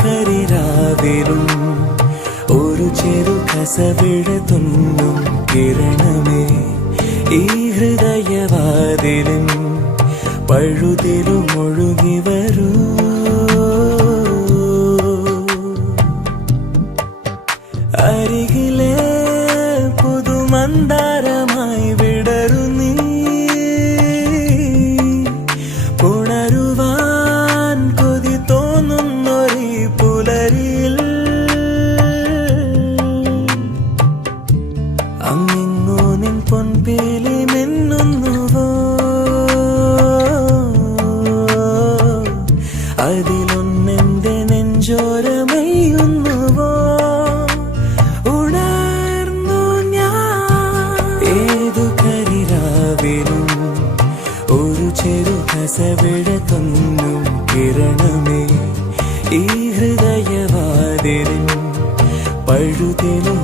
കരിരാവിലും ഒരു ചെറു കസവിട തുന്നും കിരണമേ ഈ ഹൃദയവാതിലും പഴുതിലും ഒഴുകി വരൂ. അരികിലെ പുതുമന്ദാരമായി വിടരു നീ, പുണരുവാൻ കൊതി തോന്നുന്നൊരു പുലരിയിൽ അങ്ങിങ്ങോ നിൻ പൊൻപേലി മിന്നുന്നുവോ, അതിലൊന്നെന്റെ നെഞ്ചോരമയുന്നുവോ. ഉണർന്നു ഞാൻ ഏതു കരിരാവിലും ഒരു ചെറു കസവിട തുന്നും കിരണമേ ഈ ഹൃദയവാതിലും പഴുതിലും